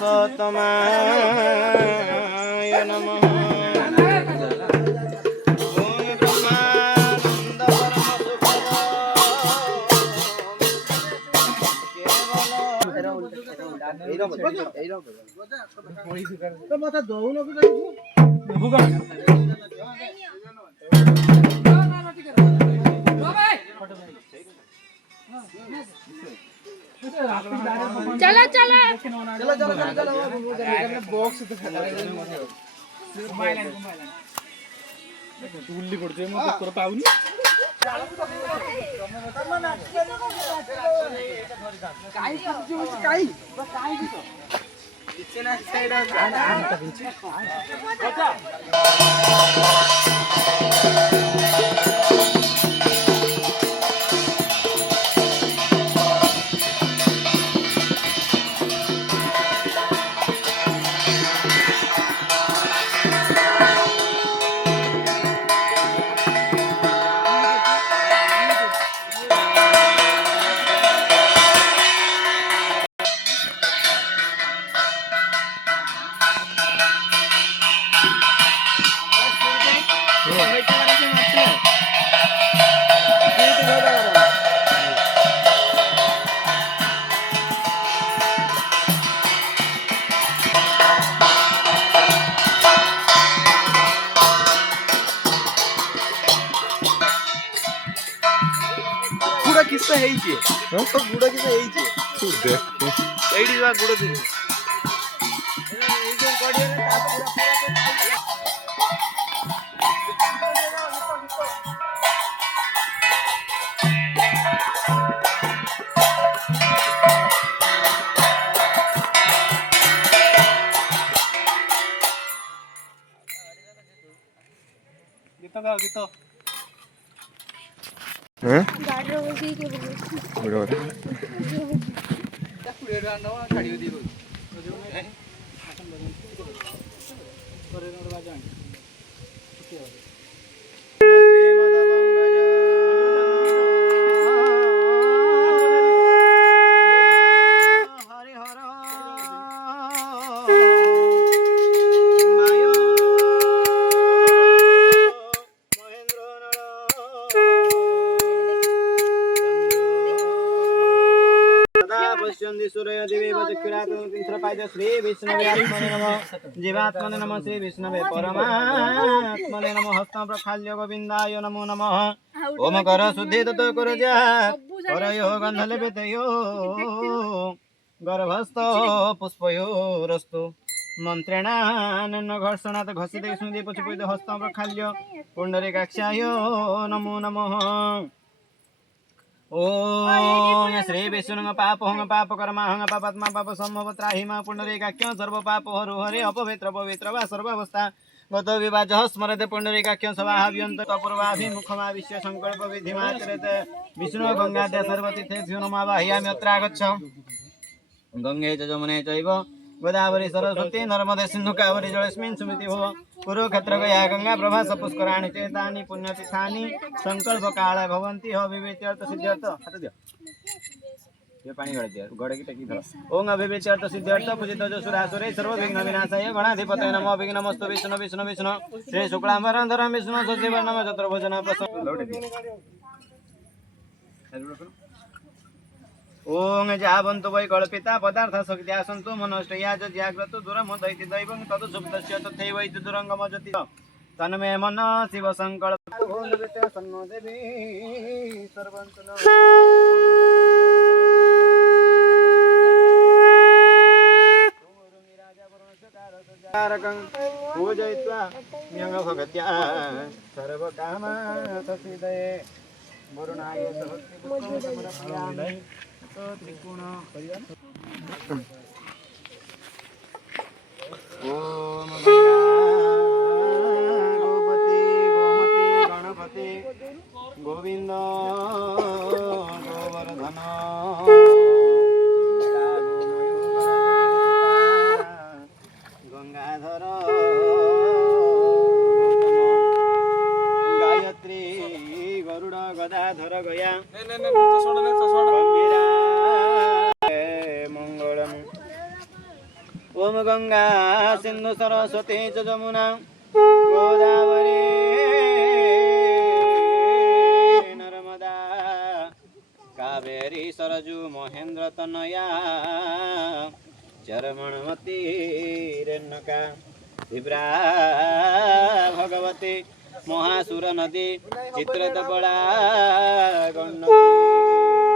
पुरुषोत्तमाय नमः। चलो चलो बॉक्स उल्ली पड़ছে ମୁଁ କୁକୁର ପାଉନି କାଇ କାଇ କାଇ କିଛି ନା ସେଇଟା गुड़ा किस्सा है ही तो गुड़ा किस्सा है ही तू देख एडी बा गुड़ा दे ए जो गडिया रे ता पूरा गीत गाओ गीत गाड़ी रो बसी के बोल बड़ो श्री विष्णवे आत्मने नमः जीवात्मने नमः श्री विष्णवे परमात्मने नमः हस्त प्रखाल्य गोविंदाय नमो नमः ओम कर शुद्धि तत कर जा करयो गंधलेपेतयो गर्भस्थ पुष्पयो रस्तु मंत्रेणान घर्षणात् घसिते स्मृति पुष्पित हस्त प्रखाल्य पुंडरीकाक्षाय नमो नमः ओम श्री विष्णु पाप हंग पाप कर्मा हंग पापात्मा पाप संभव त्राहिमा पुंडरीकाख्य सर्व पाप हरु हरे अपवित्र पवित्र वा सर्वावस्था गत विवाज स्मरते पुंडरीकाख्य सभाव्यंत तपूर्वाभिमुखमा विश्व संकल्प विधिमाचरते विष्णु गंगाद्य सर्वतीर्थे स्युनमावाहयामि अत्र आगच्छ गंगे च जमुने चैव गोदावरी सरस्वती नर्मदे सिन्धु कावेरी जलेस्मिन् सुमति भव कुरुक्षेत्र गया गंगा प्रभास पुष्कराणि चेतानि पुण्यतीर्थानि संकल्प काले भवन्ति ह विवेत्यर्थ सिद्ध्यर्थ हाथ दियो ये पानी गड़ दिया गड़ की टकी धर ओम अभिवेत्यर्थ सिद्ध्यर्थ पूजित जो सुरासुरे सर्व विघ्न विनाशाय गणाधिपतये नमः विघ्नमस्तु विष्णु विष्णु विष्णु श्री शुक्लांबरधरं विष्णु सचिवर्णम चतुर्भुजन प्रसन्न लौट दिया ओम जावन्तु वै कल्पिता पदार्थ शक्त्या सन्तु मनोष्टया च जाग्रतो दुरमुदैति दैवं तत् सुप्तस्य तथैवैति दुरङ्गमजति तन्मे मन शिव संकल्प सन्नो देवी सर्वन्तु पूजयित्वा भगत्या सर्वकामसिद्धये वरुणाय सहस्रपुष्पमर्पयामि त्रिकोण ओम गोपति गोमती गणपति गोविंद गोवर्धन गंगाधर गायत्री गरुड़ गदाधर गया मंगलम ओम गंगा सिंधु सरस्वती च जमुना गोदावरी नर्मदा कावेरी सरजू महेंद्र तनया चरमणमती रेणुका विभ्रा भगवती महासुर नदी चित्रतपड़ा गण्डकी